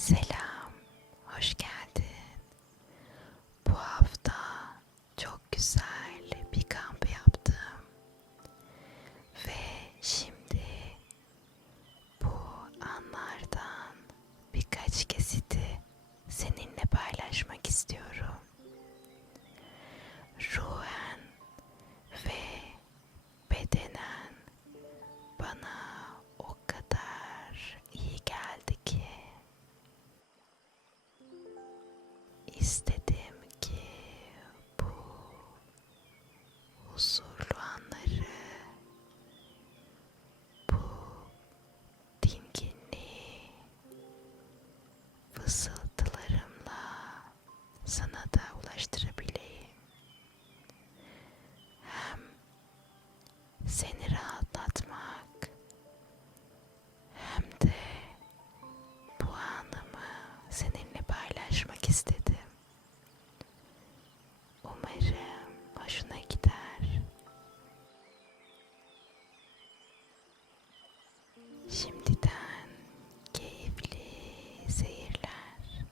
Selam, hoş geldin. Bu hafta çok güzel bir kamp yaptım. Ve şimdi bu anlardan birkaç kesiti seninle paylaşmak istiyorum. Ruhen ve bedenen Şimdiden keyifli seyirler.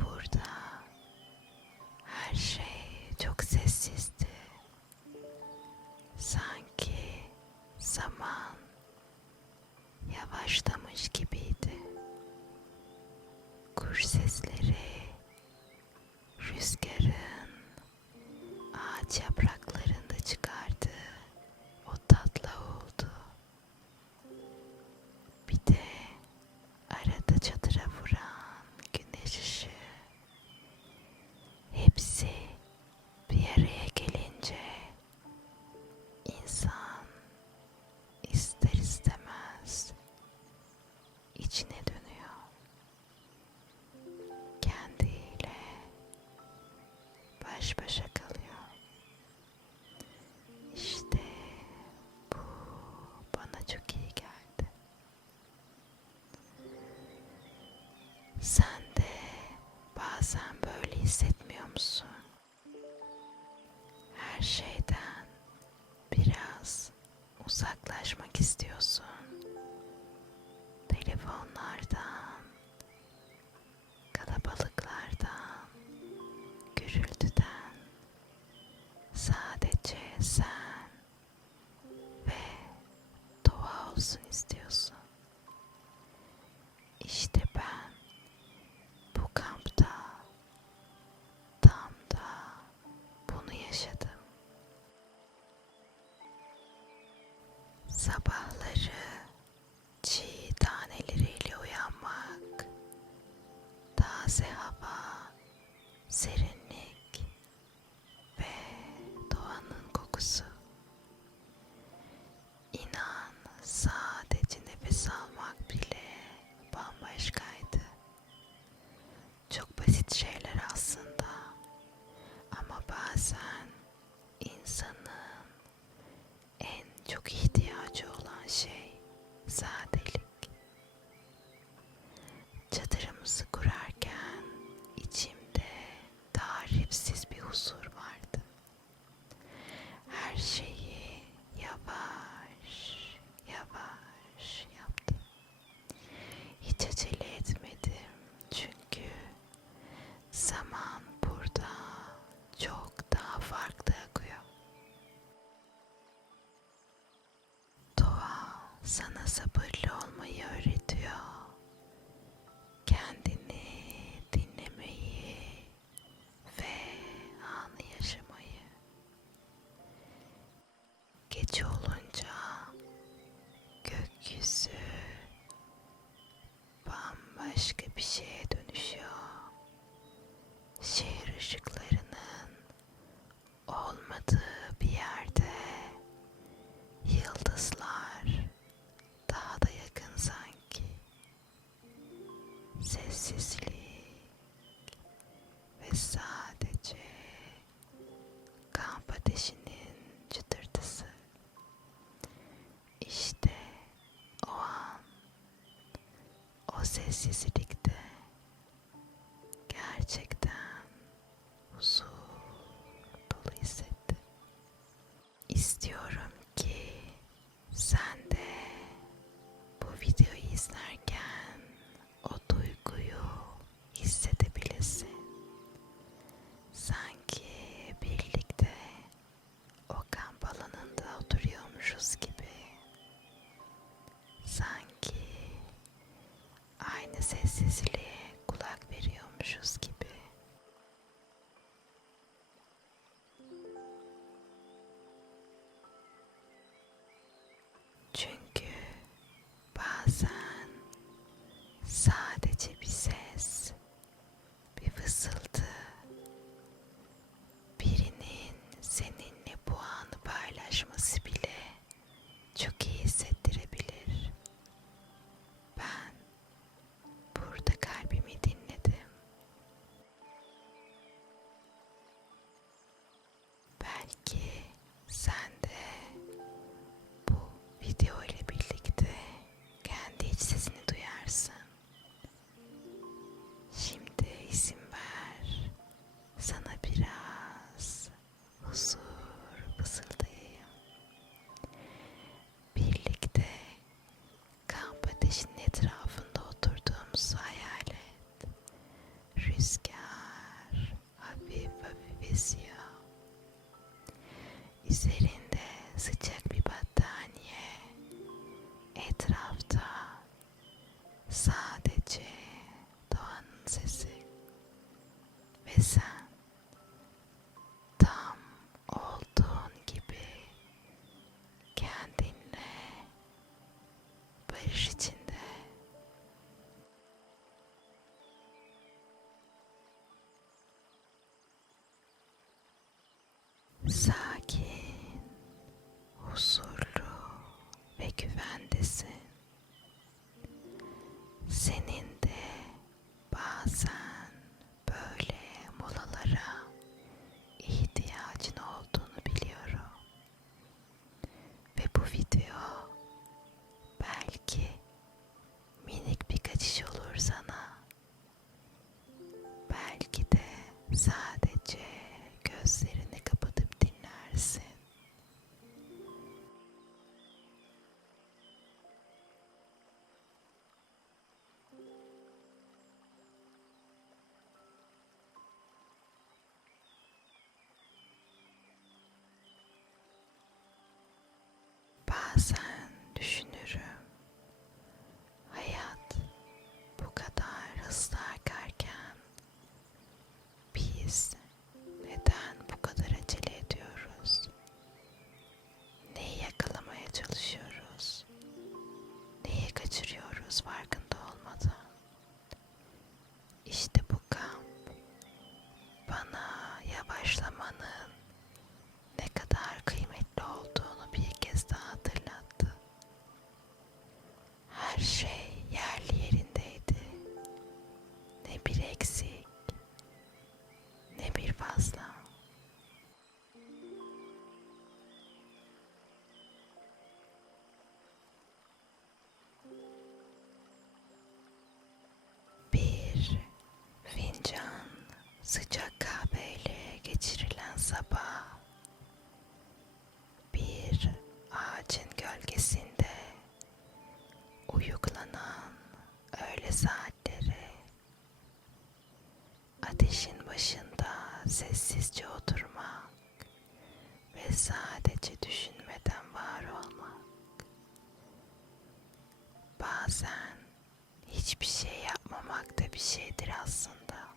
Burada her şey çok sessizdi. Sanki zaman yavaşlamış gibiydi. Kuş sesleri, hissetmiyor musun? Her şeyden biraz uzaklaşmak istiyorsun. Telefonlardan, kalabalıklardan, gürültüden. Sadece sen ve doğa olsun istiyorsun. İşte ben sabırlı olmayı öğretiyor. Kendini dinlemeyi ve anı yaşamayı. Gece olunca gökyüzü bambaşka bir şeye dönüşüyor. Şehir ışıklarının İşte o an o sessizlikte Senin de bazen böyle molalara ihtiyacın olduğunu biliyorum. Ve bu video belki minik bir kaçış olur sana. Belki de sadece gözlerini kapatıp dinlersin. Bazen hiçbir şey yapmamak da bir şeydir aslında.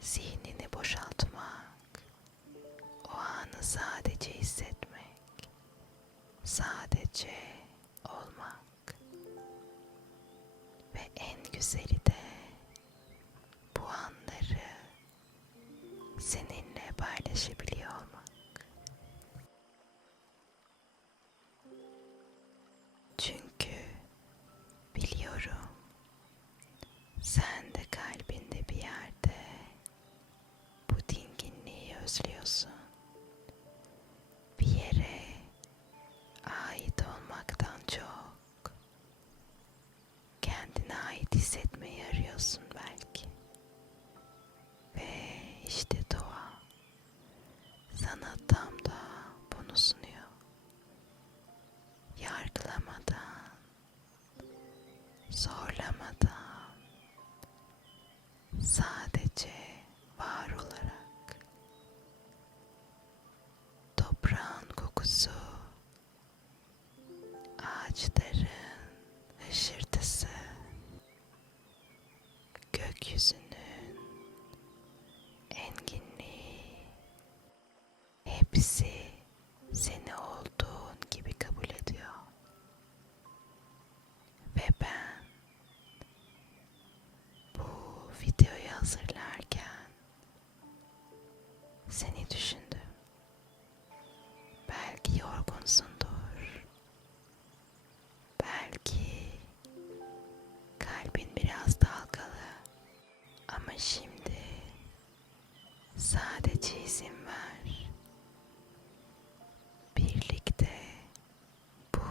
Zihnini boşaltmak, o anı sadece hissetmek, sadece olmak ve en güzeli de bu anları seninle paylaşabilir. こそ。アージュで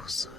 closer.